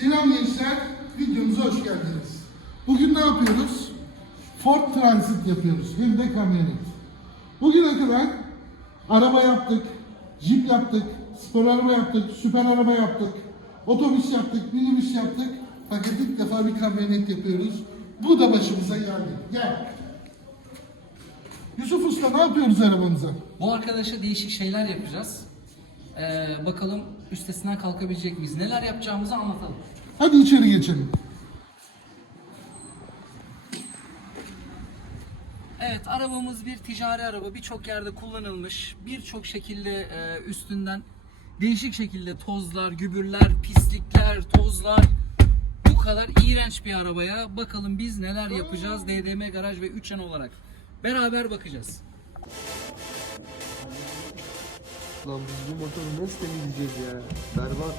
Selam gençler, videomuza hoş geldiniz. Bugün ne yapıyoruz? Ford Transit yapıyoruz, hem de kamyonet. Bugüne kadar araba yaptık, jip yaptık, spor araba yaptık, süper araba yaptık, otobüs yaptık, minibüs yaptık. Fakat ilk defa bir kamyonet yapıyoruz. Bu da başımıza geldi. Gel. Yusuf Usta ne yapıyoruz arabamıza? Bu arkadaşa değişik şeyler yapacağız. Ee, bakalım üstesinden kalkabilecek miyiz? Neler yapacağımızı anlatalım. Hadi içeri geçelim. Evet arabamız bir ticari araba. Birçok yerde kullanılmış. Birçok şekilde e, üstünden değişik şekilde tozlar, gübürler, pislikler, tozlar. Bu kadar iğrenç bir arabaya bakalım biz neler yapacağız DDM Garaj ve 3 olarak. Beraber bakacağız. Lan biz bu motoru nasıl temizleyeceğiz ya? Berbat.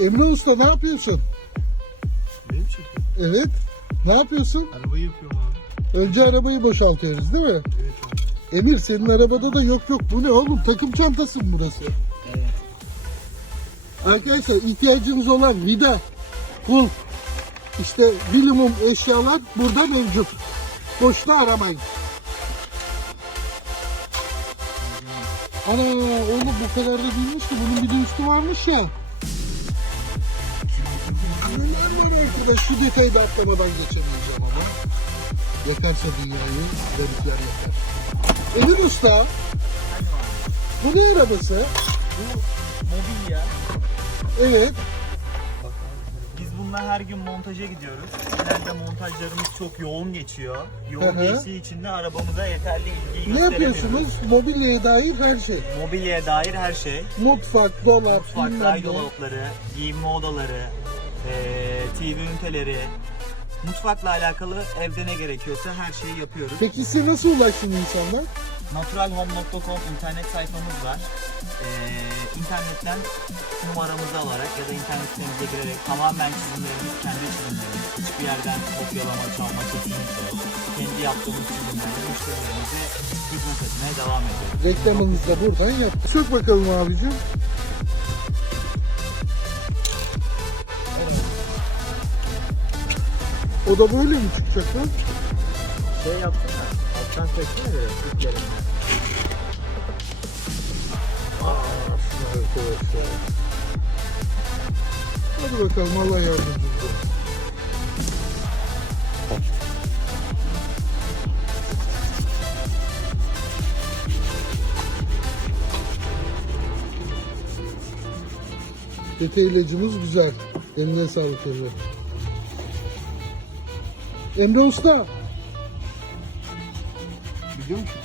Emre Usta ne yapıyorsun? Benim çekiyor. Evet. Ne yapıyorsun? Arabayı yapıyorum abi. Önce arabayı boşaltıyoruz değil mi? Evet abi. Emir senin arabada da yok yok. Bu ne oğlum? Takım çantası mı burası? Evet. Arkadaşlar ihtiyacınız olan vida, pul, işte minimum eşyalar burada mevcut. Boşuna aramayın. Ana oğlum bu kadar da değilmiş ki bunun bir de üstü varmış ya. Neler var arkadaş şu detayı da atlamadan geçemeyeceğim ama. Yakarsa dünyayı garipler yakar. Emir Usta. Bu ne arabası? Mobilya. Evet. Bununla her gün montaja gidiyoruz. Genelde montajlarımız çok yoğun geçiyor. Yoğun hı. geçtiği için de arabamıza yeterli ilgiyi Ne gösteremiyoruz. yapıyorsunuz? Mobilyaya dair her şey. Mobilyaya dair her şey. Mutfak, dolap, Mutfak, bilmem ray ne. dolapları, giyinme odaları, eee, TV üniteleri. Mutfakla alakalı evde ne gerekiyorsa her şeyi yapıyoruz. Peki size nasıl ulaşsın insanlar? Naturalhome.com internet sayfamız var. Ee, internetten numaramızı alarak ya da internet sitemize girerek tamamen çizimlerimiz kendi çizimlerimiz. Hiçbir yerden kopyalama, çalma kesinlikle. Kendi yaptığımız çizimlerle müşterilerimize hizmet etmeye devam ediyoruz. Reklamınızı da buradan yap. Sök bakalım abicim. O da böyle mi çıkacak lan? Şey yaptın ya, alttan çektin ya ilk yerinden. Aa, şuna arkadaşlar. Hadi bakalım Allah yardımcınız olsun. Dete ilacımız güzel. Eline sağlık Emre. Emre Usta. Biliyor musun?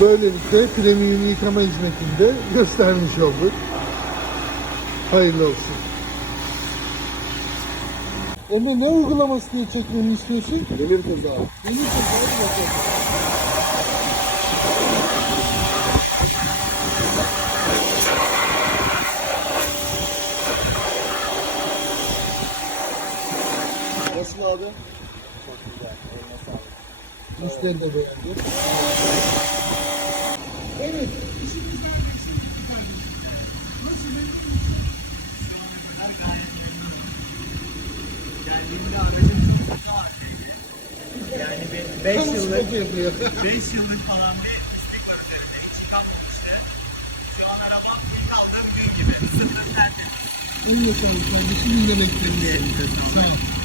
Böylelikle premium yıkama hizmetinde göstermiş olduk. Hayırlı olsun. Emre ne uygulaması diye çekmemi istiyorsun? Demir kız abi. Demir kız, hadi bakalım. Nasıl abi? Müşteri de beğendi. Evet. Geldiğimde Ahmet'in yani bir 5 Tam yıllık spot yapıyor. 5 yıllık falan bir pislik var üzerinde. Hiç yıkanmamıştı. Şu an araba ilk aldığım gün gibi. Sıfır tertemiz. İyi yaşamış kardeşim. Yine bekleriz. Sağ ol.